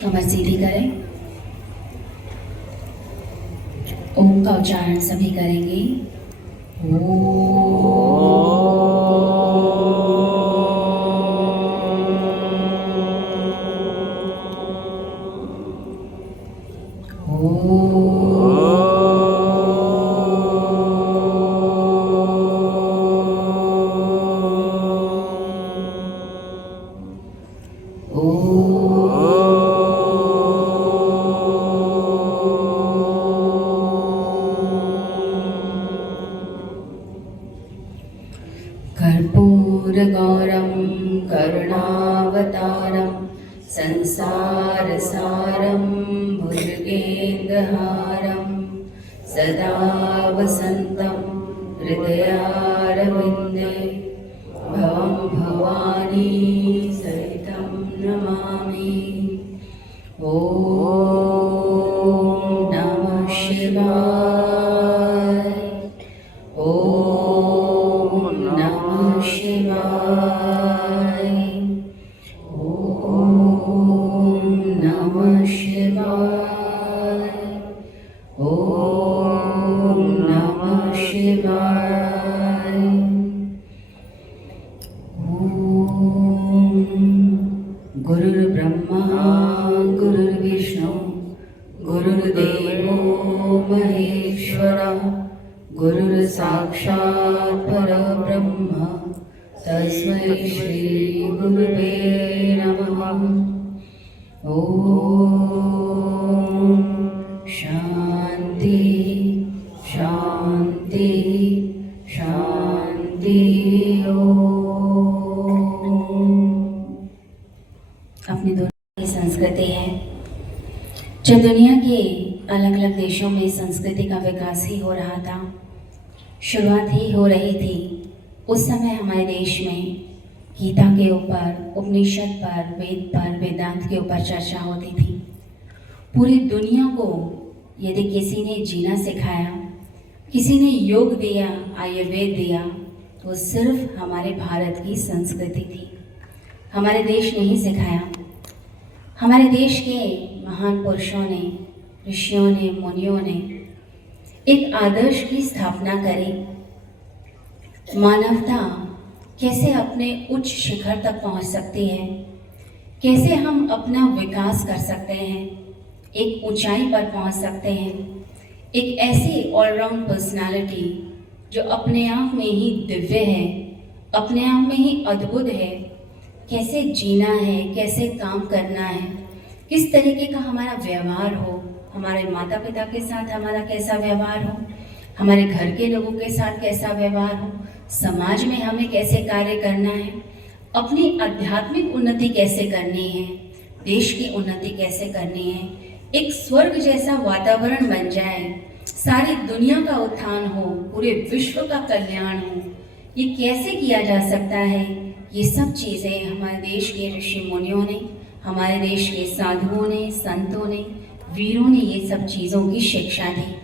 कमर सीधी करें। ओम का उच्चारण सभी करेंगे। कर्पूरगौरं करुणावतारं संसारसारं भुजगेन्द्रहारं सदा वसन्तं हृदयारविन्दे भवं भवानी सहितं नमामि। ॐ नमः शिवाय। ॐ नमः शिवाय। ॐ नमः शिवाय। ॐ नमः शिवाय। गुरुर्ब्रह्मा गुरुर्विष्णु गुरुर्देवो महेश्वरः गुरुर्साक्षात् परब्रह्म तस्मै श्री गुरुवे नमः। ॐ शान्ति शान्ति शान्ति। अपनी दुनिया की संस्कृति है। जब दुनिया के अलग अलग देशों में संस्कृति का विकास ही हो रहा था, शुरुआत ही हो रही थी, उस समय हमारे देश में गीता के ऊपर, उपनिषद पर, वेद पर, वेदांत के ऊपर चर्चा होती थी। पूरी दुनिया को यदि किसी ने जीना सिखाया, किसी ने योग दिया, आयुर्वेद दिया, तो सिर्फ हमारे भारत की संस्कृति थी। हमारे देश ने ही सिखाया। हमारे देश के महान पुरुषों ने, ऋषियों ने, मुनियों ने एक आदर्श की स्थापना करी। मानवता कैसे अपने उच्च शिखर तक पहुंच सकती है, कैसे हम अपना विकास कर सकते हैं, एक ऊंचाई पर पहुंच सकते हैं, एक ऐसी ऑलराउंड पर्सनालिटी जो अपने आप में ही दिव्य है, अपने आप में ही अद्भुत है, कैसे जीना है, कैसे काम करना है, किस तरीके का हमारा व्यवहार हो, हमारे माता पिता के साथ हमारा कैसा व्यवहार हो, हमारे घर के लोगों के साथ कैसा व्यवहार हो, समाज में हमें कैसे कार्य करना है, अपनी आध्यात्मिक उन्नति कैसे करनी है, देश की उन्नति कैसे करनी है, एक स्वर्ग जैसा वातावरण बन जाए, सारी दुनिया का उत्थान हो, पूरे विश्व का कल्याण हो, ये कैसे किया जा सकता है। ये सब चीज़ें हमारे देश के ऋषि मुनियों ने, हमारे देश के साधुओं ने, संतों ने, वीरों ने ये सब चीज़ों की शिक्षा दी।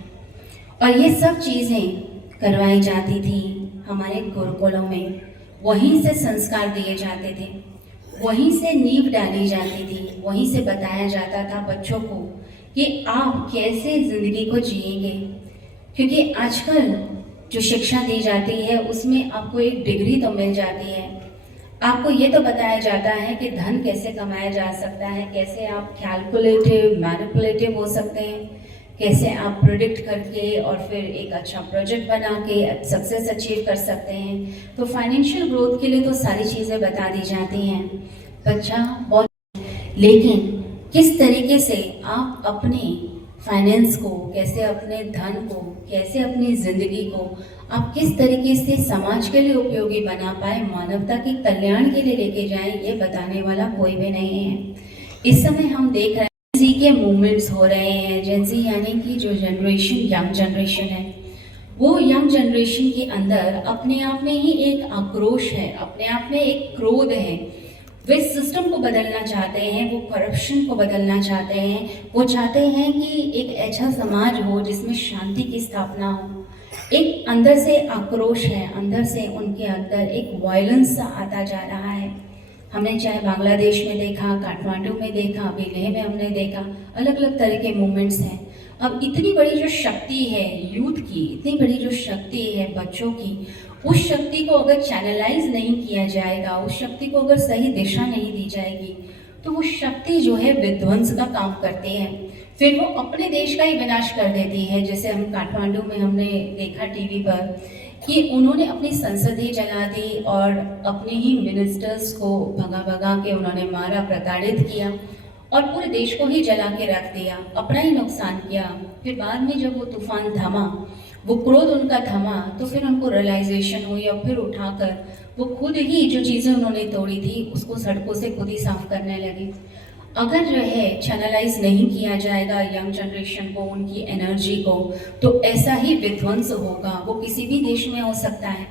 और ये सब चीज़ें करवाई जाती थी हमारे गुरुकुलों में। वहीं से संस्कार दिए जाते थे, वहीं से नींव डाली जाती थी, वहीं से बताया जाता था बच्चों को कि आप कैसे ज़िंदगी को जिएंगे। क्योंकि आजकल जो शिक्षा दी जाती है उसमें आपको एक डिग्री तो मिल जाती है, आपको ये तो बताया जाता है कि धन कैसे कमाया जा सकता है, कैसे आप कैलकुलेटिव, मैनिपुलेटिव हो सकते हैं, कैसे आप प्रोडिक्ट करके और फिर एक अच्छा प्रोजेक्ट बना के सक्सेस अचीव कर सकते हैं। तो फाइनेंशियल ग्रोथ के लिए तो सारी चीज़ें बता दी जाती हैं। बच्चा बहुत, लेकिन किस तरीके से आप अपने फाइनेंस को, कैसे अपने धन को, कैसे अपनी ज़िंदगी को आप किस तरीके से समाज के लिए उपयोगी बना पाए, मानवता के कल्याण के लिए लेके जाएं, ये बताने वाला कोई भी नहीं है। इस समय हम देख रहे हैं जेन ज़ी के मूवमेंट्स हो रहे हैं। जेन ज़ी यानी कि जो जनरेशन, यंग जनरेशन है, वो यंग जनरेशन के अंदर अपने आप में ही एक आक्रोश है, अपने आप में एक क्रोध है। वे सिस्टम को बदलना चाहते हैं, वो करप्शन को बदलना चाहते हैं, वो चाहते हैं कि एक ऐसा समाज हो जिसमें शांति की स्थापना हो। एक अंदर से आक्रोश है, अंदर से उनके अंदर एक वायलेंस सा आता जा रहा है। हमने चाहे बांग्लादेश में देखा, काठमांडू में देखा, अभी लेह में हमने देखा, अलग अलग तरह के मूवमेंट्स हैं। अब इतनी बड़ी जो शक्ति है यूथ की, इतनी बड़ी जो शक्ति है बच्चों की, उस शक्ति को अगर चैनलाइज नहीं किया जाएगा, उस शक्ति को अगर सही दिशा नहीं दी जाएगी, तो वो शक्ति जो है विध्वंस का काम करती है, फिर वो अपने देश का ही विनाश कर देती है। जैसे हम काठमांडू में हमने देखा टीवी पर कि उन्होंने अपनी संसद ही जला दी और अपने ही मिनिस्टर्स को भगा भगा के उन्होंने मारा, प्रताड़ित किया और पूरे देश को ही जला के रख दिया, अपना ही नुकसान किया। फिर बाद में जब वो तूफान थमा, वो क्रोध उनका थमा, तो फिर उनको रियलाइजेशन हुई और फिर उठाकर वो खुद ही जो चीज़ें उन्होंने तोड़ी थी उसको सड़कों से खुद ही साफ करने लगे। अगर जो है चैनलाइज नहीं किया जाएगा यंग जनरेशन को, उनकी एनर्जी को, तो ऐसा ही विध्वंस होगा, वो किसी भी देश में हो सकता है।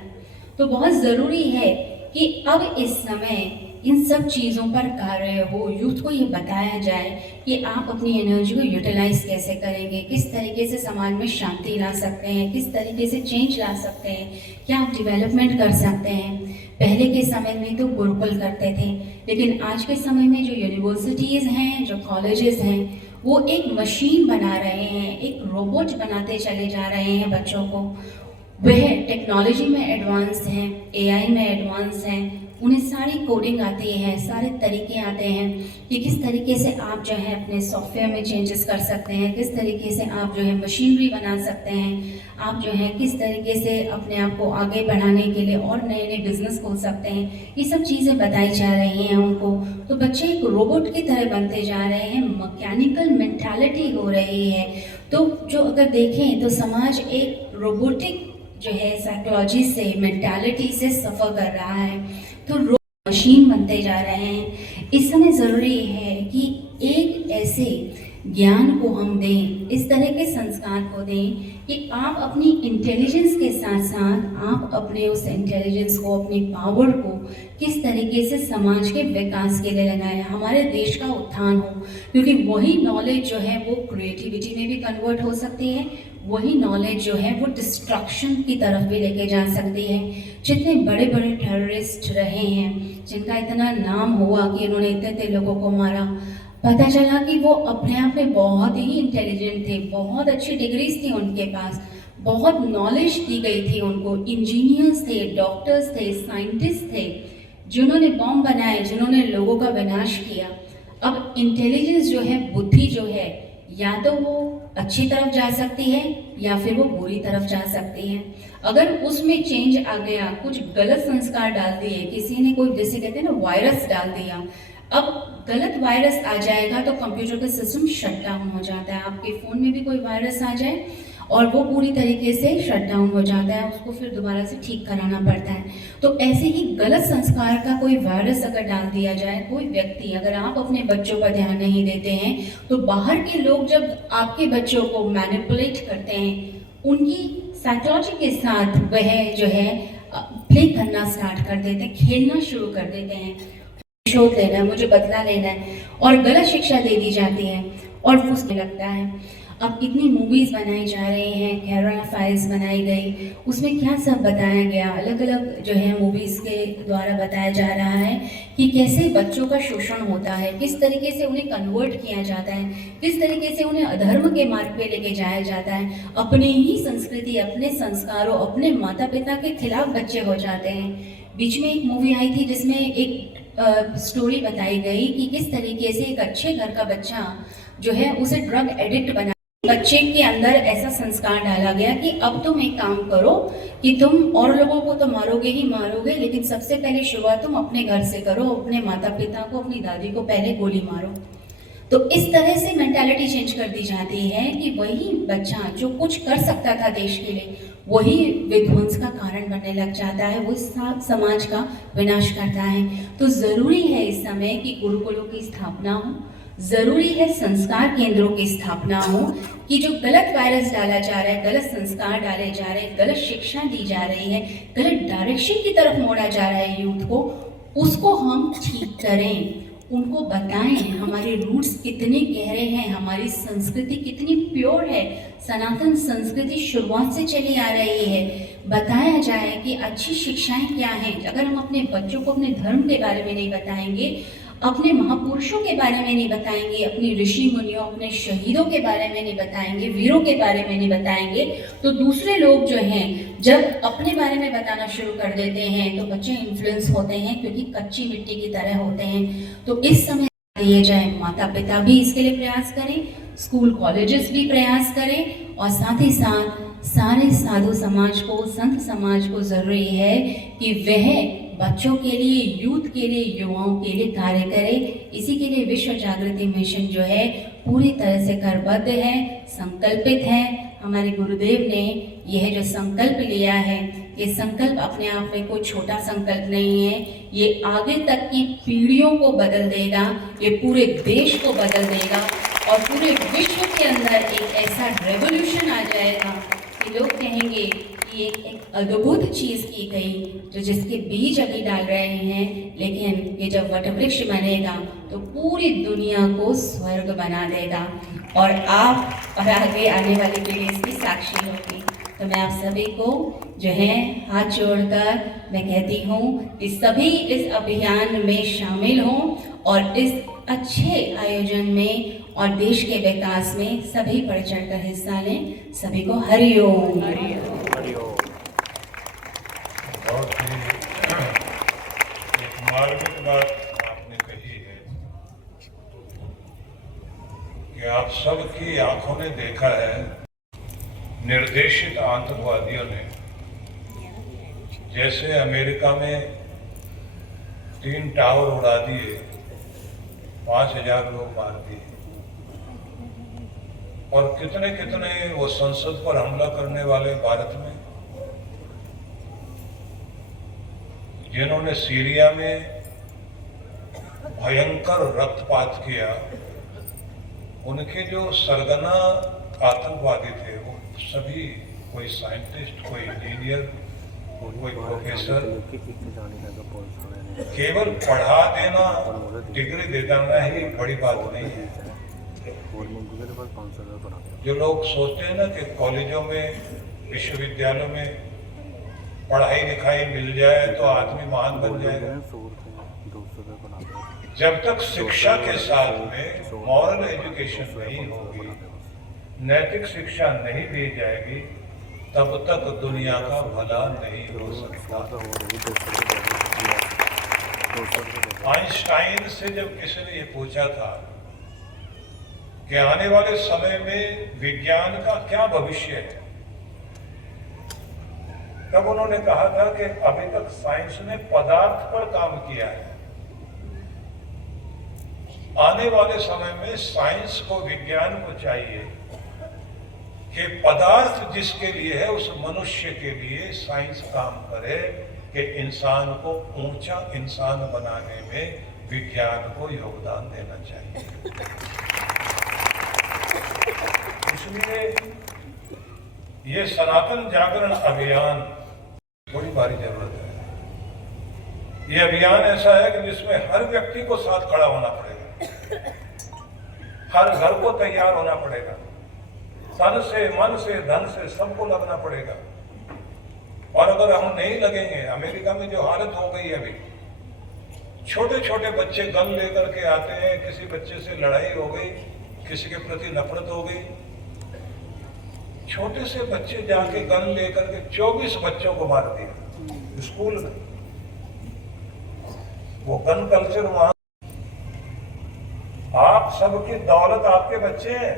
तो बहुत ज़रूरी है कि अब इस समय इन सब चीज़ों पर कार्य हो, यूथ को ये बताया जाए कि आप अपनी एनर्जी को यूटिलाइज कैसे करेंगे, किस तरीके से समाज में शांति ला सकते हैं, किस तरीके से चेंज ला सकते हैं, क्या आप डेवलपमेंट कर सकते हैं। पहले के समय में तो गुरुकुल करते थे, लेकिन आज के समय में जो यूनिवर्सिटीज़ हैं, जो कॉलेजेस हैं, वो एक मशीन बना रहे हैं, एक रोबोट बनाते चले जा रहे हैं बच्चों को। वह टेक्नोलॉजी में एडवांस हैं, एआई में एडवांस हैं, उन्हें सारी कोडिंग आती है, सारे तरीके आते हैं कि किस तरीके से आप जो है अपने सॉफ्टवेयर में चेंजेस कर सकते हैं, किस तरीके से आप जो है मशीनरी बना सकते हैं, आप जो है किस तरीके से अपने आप को आगे बढ़ाने के लिए और नए नए बिजनेस खोल सकते हैं। ये सब चीज़ें बताई जा रही हैं उनको। तो बच्चे एक रोबोट की तरह बनते जा रहे हैं, मैकेनिकल मेंटालिटी हो रही है। तो जो अगर देखें तो समाज एक रोबोटिक जो है साइकोलॉजी से, मेंटालिटी से सफ़र कर रहा है, तो मशीन बनते जा रहे हैं। इस समय ज़रूरी है कि एक ऐसे ज्ञान को हम दें, इस तरह के संस्कार को दें कि आप अपनी इंटेलिजेंस के साथ साथ आप अपने उस इंटेलिजेंस को, अपनी पावर को किस तरीके से समाज के विकास के लिए लगाएं, हमारे देश का उत्थान हो। क्योंकि वही नॉलेज जो है वो क्रिएटिविटी में भी कन्वर्ट हो सकती है, वही नॉलेज जो है वो डिस्ट्रक्शन की तरफ भी लेके जा सकती है। जितने बड़े बड़े टेररिस्ट रहे हैं, जिनका इतना नाम हुआ कि उन्होंने इतने इतने लोगों को मारा, पता चला कि वो अपने आप में बहुत ही इंटेलिजेंट थे, बहुत अच्छी डिग्रीज थी उनके पास, बहुत नॉलेज दी गई थी उनको, इंजीनियर्स थे, डॉक्टर्स थे, साइंटिस्ट थे, जिन्होंने बॉम्ब बनाए, जिन्होंने लोगों का विनाश किया। अब इंटेलिजेंस जो है, बुद्धि जो है, या तो वो अच्छी तरफ जा सकती है या फिर वो बुरी तरफ जा सकती है। अगर उसमें चेंज आ गया, कुछ गलत संस्कार डाल दिए, किसी ने कोई जैसे कहते हैं ना वायरस डाल दिया, अब गलत वायरस आ जाएगा तो कंप्यूटर का सिस्टम शट डाउन हो जाता है। आपके फ़ोन में भी कोई वायरस आ जाए और वो पूरी तरीके से शट डाउन हो जाता है, उसको फिर दोबारा से ठीक कराना पड़ता है। तो ऐसे ही गलत संस्कार का कोई वायरस अगर डाल दिया जाए, कोई व्यक्ति, अगर आप अपने बच्चों पर ध्यान नहीं देते हैं, तो बाहर के लोग जब आपके बच्चों को मैनिपुलेट करते हैं, उनकी साइकोलॉजी के साथ वह जो है प्ले करना स्टार्ट कर देते हैं, खेलना शुरू कर देते हैं। शोध लेना है, मुझे बदला लेना है, और गलत शिक्षा दे दी जाती है और उसमें लगता है। अब इतनी मूवीज़ बनाई जा रही हैं, केरला फाइल्स बनाई गई, उसमें क्या सब बताया गया, अलग अलग जो है मूवीज़ के द्वारा बताया जा रहा है कि कैसे बच्चों का शोषण होता है, किस तरीके से उन्हें कन्वर्ट किया जाता है, किस तरीके से उन्हें अधर्म के मार्ग पे लेके जाया जाता है। अपने ही संस्कृति, अपने संस्कारों, अपने माता पिता के खिलाफ बच्चे हो जाते हैं। बीच में एक मूवी आई थी जिसमें एक स्टोरी बताई गई कि किस तरीके से एक अच्छे घर का बच्चा जो है उसे ड्रग एडिक्ट बना, बच्चे के अंदर ऐसा संस्कार डाला गया कि अब तुम एक काम करो कि तुम और लोगों को तो मारोगे ही मारोगे, लेकिन सबसे पहले शुरुआत तुम अपने घर से करो, अपने माता पिता को, अपनी दादी को पहले गोली मारो। तो इस तरह से मेंटालिटी चेंज कर दी जाती है कि वही बच्चा जो कुछ कर सकता था देश के लिए, वही विध्वंस का कारण बनने लग जाता है, वो समाज का विनाश करता है। तो ज़रूरी है इस समय कि गुरुकुलों की स्थापना हो, ज़रूरी है संस्कार केंद्रों की स्थापना हो कि जो गलत वायरस डाला जा रहा है, गलत संस्कार डाले जा रहे हैं, गलत शिक्षा दी जा रही है, गलत डायरेक्शन की तरफ मोड़ा जा रहा है यूथ को, उसको हम ठीक करें, उनको बताएं हमारे रूट्स कितने गहरे हैं, हमारी संस्कृति कितनी प्योर है। सनातन संस्कृति शुरुआत से चली आ रही है। बताया जाए कि अच्छी शिक्षाएं क्या हैं। अगर हम अपने बच्चों को अपने धर्म के बारे में नहीं बताएंगे, अपने महापुरुषों के बारे में नहीं बताएंगे, अपने ऋषि मुनियों, अपने शहीदों के बारे में नहीं बताएंगे, वीरों के बारे में नहीं बताएंगे, तो दूसरे लोग जो हैं जब अपने बारे में बताना शुरू कर देते हैं तो बच्चे इन्फ्लुएंस होते हैं, क्योंकि कच्ची मिट्टी की तरह होते हैं। तो इस समय दिए जाए, माता पिता भी इसके लिए प्रयास करें, स्कूल कॉलेजेस भी प्रयास करें, और साथ ही साथ सारे साधु समाज को, संत समाज को ज़रूरी है कि वह बच्चों के लिए, यूथ के लिए, युवाओं के लिए कार्य करे। इसी के लिए विश्व जागृति मिशन जो है पूरी तरह से करबद्ध है, संकल्पित है। हमारे गुरुदेव ने यह जो संकल्प लिया है, ये संकल्प अपने आप में कोई छोटा संकल्प नहीं है, ये आगे तक की पीढ़ियों को बदल देगा, ये पूरे देश को बदल देगा, और पूरे विश्व के अंदर एक ऐसा रेवोल्यूशन आ जाएगा कि लोग कहेंगे कि एक अद्भुत चीज़ की गई, जो जिसके बीज अभी डाल रहे हैं, लेकिन ये जब वटवृक्ष बनेगा तो पूरी दुनिया को स्वर्ग बना देगा, और आप और आगे आने वाली पीढ़ी इसकी साक्षी होगी। तो मैं आप सभी को जो है हाथ जोड़कर मैं कहती हूँ कि सभी इस अभियान में शामिल हों, और इस अच्छे आयोजन में और देश के विकास में सभी बढ़ चढ़कर हिस्सा लें। सभी को हरिओम। बहुत ही एक मार्मिक बात आपने कही है कि आप सबकी आंखों ने देखा है, निर्देशित आतंकवादियों ने जैसे अमेरिका में 3 टावर उड़ा दिए, 5000 लोग मार दिए, और कितने कितने वो संसद पर हमला करने वाले भारत में, जिन्होंने सीरिया में भयंकर रक्तपात किया, उनके जो सरगना आतंकवादी थे वो सभी कोई साइंटिस्ट, कोई इंजीनियर, कोई प्रोफेसर, केवल पढ़ा देना, डिग्री दे देना ही बड़ी बात नहीं है। जो लोग सोचते हैं ना कि कॉलेजों में, विश्वविद्यालयों में पढ़ाई लिखाई मिल जाए तो आदमी महान बन जाएगा, जब तक शिक्षा के साथ में मॉरल एजुकेशन नहीं होगी, नैतिक शिक्षा नहीं दी जाएगी, तब तक दुनिया का भला नहीं हो सकता। आइंस्टाइन से जब किसी ने ये पूछा था कि आने वाले समय में विज्ञान का क्या भविष्य है, तब उन्होंने कहा था कि अभी तक साइंस ने पदार्थ पर काम किया है, आने वाले समय में साइंस को, विज्ञान को चाहिए कि पदार्थ जिसके लिए है उस मनुष्य के लिए साइंस काम करे, कि इंसान को ऊंचा इंसान बनाने में विज्ञान को योगदान देना चाहिए। इसलिए ये सनातन जागरण अभियान बड़ी भारी जरूरत है। ये अभियान ऐसा है कि जिसमें हर व्यक्ति को साथ खड़ा होना पड़ेगा, हर घर को तैयार होना पड़ेगा, तन से, मन से, धन से सबको लगना पड़ेगा। और अगर हम नहीं लगेंगे, अमेरिका में जो हालत हो गई है अभी, छोटे छोटे बच्चे गन लेकर के आते हैं, किसी बच्चे से लड़ाई हो गई, किसी के प्रति नफरत हो गई, छोटे से बच्चे जाके गन लेकर के 24 बच्चों को मार दिया स्कूल में। वो गन कल्चर वहां, आप सबकी दौलत आपके बच्चे हैं,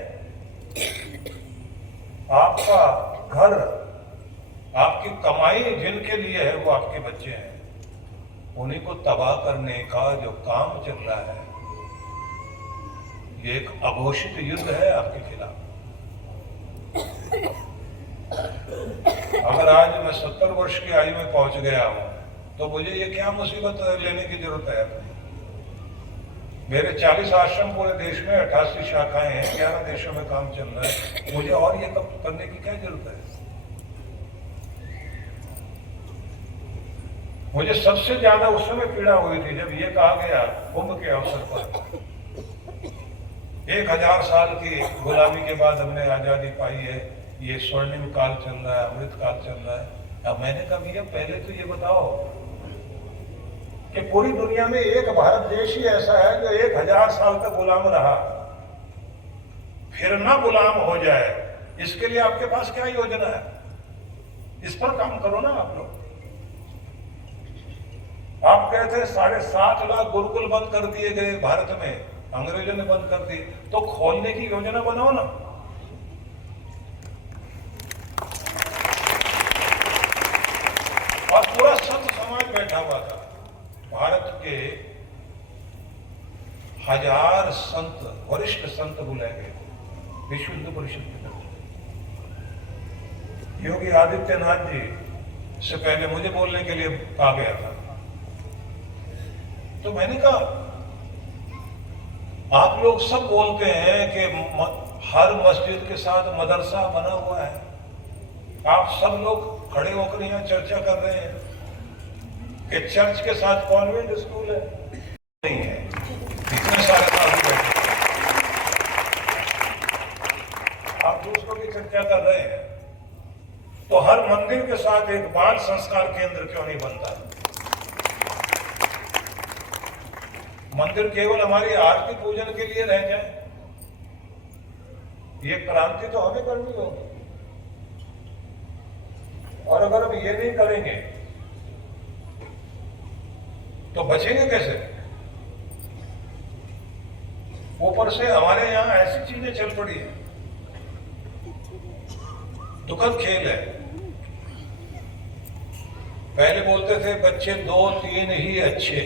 आपका घर, आपकी कमाई जिनके लिए है वो आपके बच्चे हैं। उन्हीं को तबाह करने का जो काम चल रहा है, ये एक अघोषित युद्ध है आपके खिलाफ। अगर आज मैं 70 वर्ष की आयु में पहुंच गया हूं तो मुझे ये क्या मुसीबत लेने की जरूरत है अपनी? मेरे 40 आश्रम पूरे देश में, 88 शाखाएं हैं, 11 देशों में काम चल रहा है, मुझे और ये कब करने की क्या जरूरत है? मुझे सबसे ज्यादा उस समय पीड़ा हुई थी जब ये कहा गया कुंभ के अवसर पर 1000 साल की गुलामी के बाद हमने आजादी पाई है, ये स्वर्णिम काल चल रहा है, अमृत काल चल रहा है। अब मैंने कहा भैया पहले तो ये बताओ कि पूरी दुनिया में एक भारत देश ही ऐसा है जो 1000 साल तक गुलाम रहा, फिर ना गुलाम हो जाए। इसके लिए आपके पास क्या योजना है? इस पर काम करो ना आप लोग। आप कहते हैं 7.5 लाख गुरुकुल बंद कर दिए गए भारत में, अंग्रेजों ने बंद कर दिए, तो खोलने की योजना बनाओ ना। और पूरा संत समाज बैठा हुआ था, भारत के 1000 संत, वरिष्ठ संत बुलाए गए विश्व हिंदू परिषद की तरफ। योगी आदित्यनाथ जी से पहले मुझे बोलने के लिए कहा गया था, तो मैंने कहा आप लोग सब बोलते हैं कि हर मस्जिद के साथ मदरसा बना हुआ है, आप सब लोग खड़े होकर यहाँ चर्चा कर रहे हैं कि चर्च के साथ कॉन्वेंट स्कूल है, नहीं है। इतने सारे साधु बैठे, आप दूसरों की चर्चा कर रहे हैं, तो हर मंदिर के साथ एक बाल संस्कार केंद्र क्यों नहीं बनता? मंदिर केवल हमारी आरती पूजन के लिए रह जाए, ये क्रांति तो हमें करनी होगी। और अगर हम ये नहीं करेंगे तो बचेंगे कैसे? ऊपर से हमारे यहां ऐसी चीजें चल पड़ी है, दुखद खेल है। पहले बोलते थे बच्चे 2-3 ही अच्छे,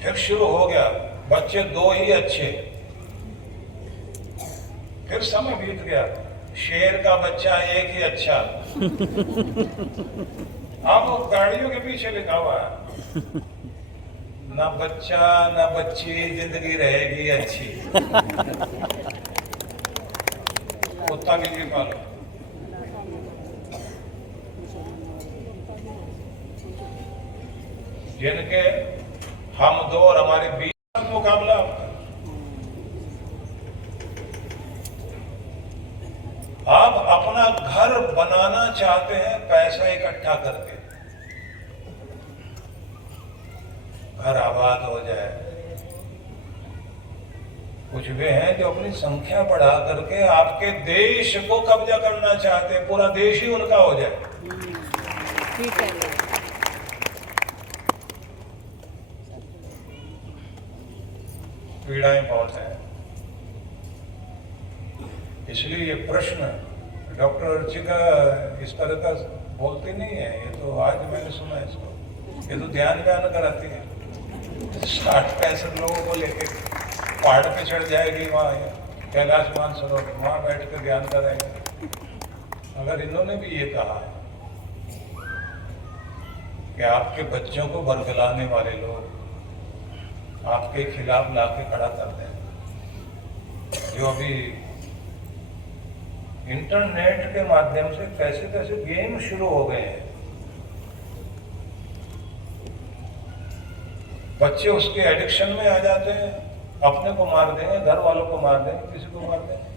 फिर शुरू हो गया बच्चे 2 ही अच्छे, फिर समय बीत गया शेर का बच्चा 1 ही अच्छा। अब गाड़ियों के पीछे लिखा हुआ है ना बच्चा ना बच्ची, जिंदगी रहेगी अच्छी। कुत्ता के लिए पालो। जिनके हम 2 और हमारे 20 का मुकाबला होता है। आप अपना घर बनाना चाहते हैं पैसा इकट्ठा करके, घर आबाद हो जाए। कुछ वे हैं जो अपनी संख्या बढ़ा करके आपके देश को कब्जा करना चाहते हैं, पूरा देश ही उनका हो जाए। ठीक है। पीड़ाएं बहुत हैं, इसलिए ये प्रश्न डॉक्टर अर्चिका इस तरह का बोलती नहीं है, ये तो आज मैंने सुना है इसको, ये तो ध्यान कराती है। 60-65 लोगों को लेके पहाड़ पे चढ़ जाएगी, वहाँ कैलाश मानसरोवर, वहाँ बैठ कर ध्यान करेंगे। अगर इन्होंने भी ये कहा कि आपके बच्चों को बरगलाने वाले लोग आपके खिलाफ लाके खड़ा कर दें, जो अभी इंटरनेट के माध्यम से कैसे कैसे गेम शुरू हो गए हैं, बच्चे उसके एडिक्शन में आ जाते हैं, अपने को मार देंगे, घर वालों को मार देंगे, किसी को मार देंगे।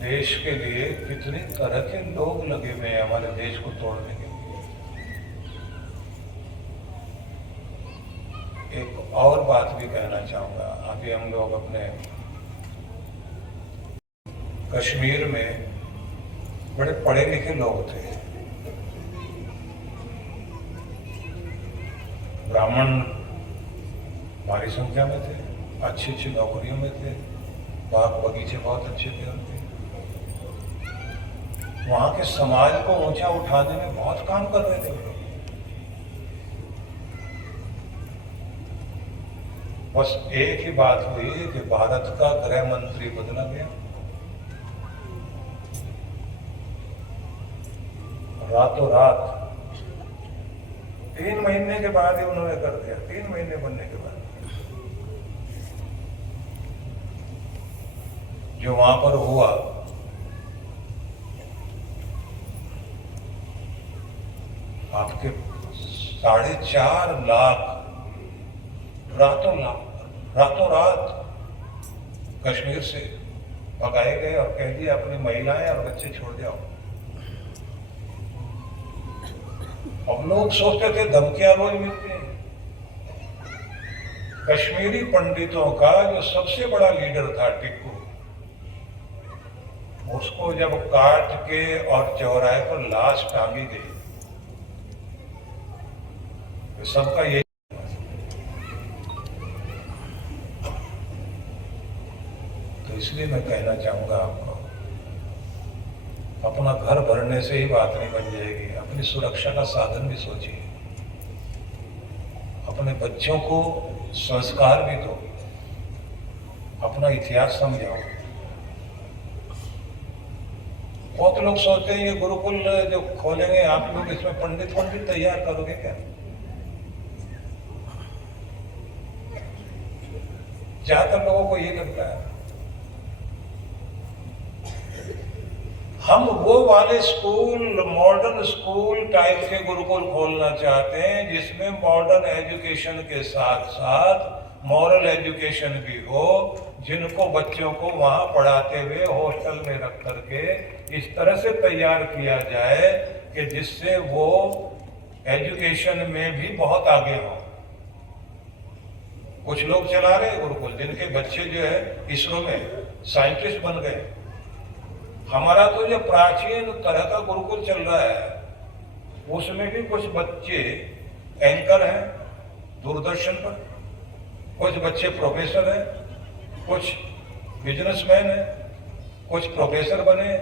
देश के लिए कितनी तरह के लोग लगे हुए हैं हमारे देश को तोड़ने के लिए। एक और बात भी कहना चाहूंगा, अभी हम लोग अपने कश्मीर में बड़े पढ़े लिखे लोग थे, ब्राह्मण भारी संख्या में थे, अच्छी अच्छी नौकरियों में थे, बाग बगीचे बहुत अच्छे थे उनके, वहां के समाज को ऊंचा उठाने में बहुत काम कर रहे थे वो लोग। बस एक ही बात हुई कि भारत का गृह मंत्री बदला गया, रातों रात 3 महीने के बाद ही उन्होंने कर दिया, 3 महीने बनने के बाद। जो वहां पर हुआ 4.5 लाख रातों रात कश्मीर से भगाए गए और कह दिया अपनी महिलाएं और बच्चे छोड़ जाओ। अब लोग सोचते थे धमकियां रोज मिलती हैं। कश्मीरी पंडितों का जो सबसे बड़ा लीडर था टिक्कू, उसको जब काट के और चौराहे पर लाश टांगी गई तो सबका ये तो इसलिए मैं कहना चाहूंगा आपको, अपना घर भरने से ही बात नहीं बन जाएगी, अपनी सुरक्षा का साधन भी सोचिए, अपने बच्चों को संस्कार भी दो, अपना इतिहास समझाओ। बहुत लोग सोचते हैं ये गुरुकुल जो खोलेंगे आप लोग इसमें पंडित तैयार करोगे क्या? ज्यादातर लोगों को ये लगता है। हम वो वाले स्कूल, मॉडर्न स्कूल टाइप के गुरुकुल खोलना चाहते हैं जिसमें मॉडर्न एजुकेशन के साथ साथ मॉरल एजुकेशन भी हो, जिनको बच्चों को वहां पढ़ाते हुए हॉस्टल में रख करके इस तरह से तैयार किया जाए कि जिससे वो एजुकेशन में भी बहुत आगे हो। कुछ लोग चला रहे गुरुकुल जिनके बच्चे जो है इसरो में साइंटिस्ट बन गए। हमारा तो जो प्राचीन तरह का गुरुकुल चल रहा है उसमें भी कुछ बच्चे एंकर हैं दूरदर्शन पर, कुछ बच्चे प्रोफेसर हैं, कुछ बिजनेसमैन हैं, कुछ प्रोफेसर बने।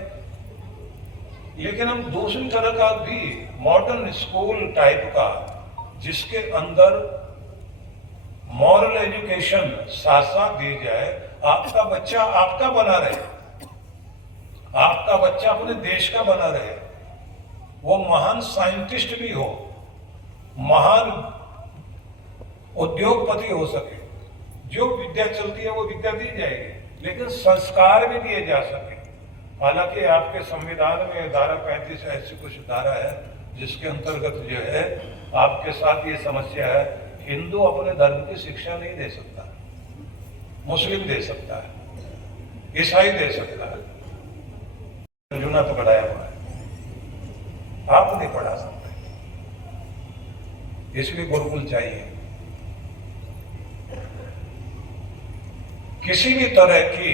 लेकिन हम दूसरी तरह का भी मॉडर्न स्कूल टाइप का जिसके अंदर मॉरल एजुकेशन साथ साथ दी जाए, आपका बच्चा आपका बना रहे, आपका बच्चा अपने देश का बना रहे, वो महान साइंटिस्ट भी हो, महान उद्योगपति हो सके। जो विद्या चलती है वो विद्या दी जाएगी, लेकिन संस्कार भी दिए जा सके। हालांकि आपके संविधान में धारा 35 ऐसी कुछ धारा है जिसके अंतर्गत जो है आपके साथ ये समस्या है, हिंदू अपने धर्म की शिक्षा नहीं दे सकता, मुस्लिम दे सकता है, ईसाई दे सकता है, जूना पकड़ाया हुआ है, आप नहीं पढ़ा सकते। इसलिए गुरुकुल चाहिए। किसी भी तरह की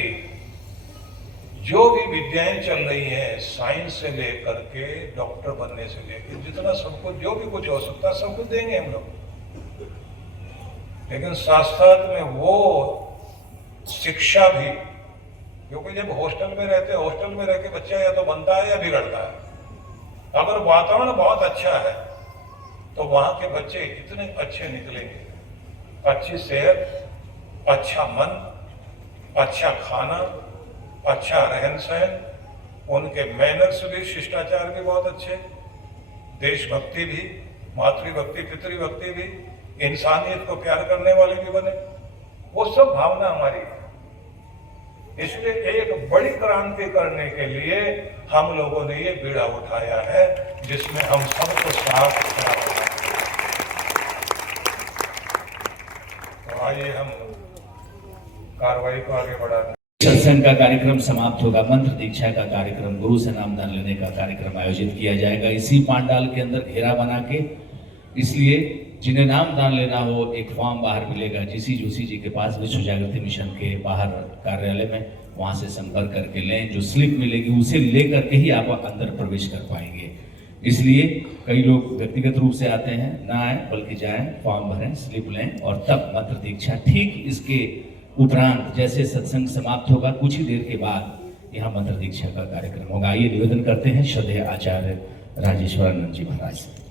जो भी विद्याएं चल रही हैं, साइंस से लेकर के डॉक्टर बनने से लेकर जितना सबको जो भी कुछ हो सकता है सब कुछ देंगे हम लोग, लेकिन साथ साथ में वो शिक्षा भी, क्योंकि जब हॉस्टल में रहते, हॉस्टल में रह के बच्चा या तो बनता है या बिगड़ता है। अगर वातावरण बहुत अच्छा है तो वहां के बच्चे इतने अच्छे निकलेंगे, अच्छी सेहत, अच्छा मन, अच्छा खाना, अच्छा रहन सहन, उनके मैनर्स भी, शिष्टाचार भी बहुत अच्छे, देशभक्ति भी, मातृभक्ति, पितृभक्ति भी, इंसानियत को प्यार करने वाले भी बने। वो सब भावना हमारी है। इसलिए एक बड़ी क्रांति करने के लिए हम लोगों ने ये बीड़ा उठाया है जिसमें हम सबको साथ खड़ा। तो आइए हम कार्रवाई को आगे बढ़ाते हैं। सत्संग का कार्यक्रम समाप्त होगा, मंत्र दीक्षा का कार्यक्रम, गुरु से नामदान लेने का कार्यक्रम आयोजित किया जाएगा इसी पांडाल के अंदर घेरा बना के। इसलिए जिन्हें नामदान लेना हो एक फॉर्म बाहर मिलेगा जीसी जोशी जी के पास, विश्व जागृति मिशन के बाहर कार्यालय में, वहां से संपर्क करके लें। जो स्लिप मिलेगी उसे लेकर के ही आप अंदर प्रवेश कर पाएंगे। इसलिए कई लोग व्यक्तिगत रूप से आते हैं, ना आए बल्कि जाएं, फॉर्म भरें, स्लिप लें और तब मंत्र दीक्षा। ठीक इसके उपरांत जैसे सत्संग समाप्त होगा कुछ ही देर के बाद यहाँ मंत्र दीक्षा का कार्यक्रम होगा। आइए निवेदन करते हैं श्रद्धेय आचार्य राजेश्वरानंद जी महाराज से।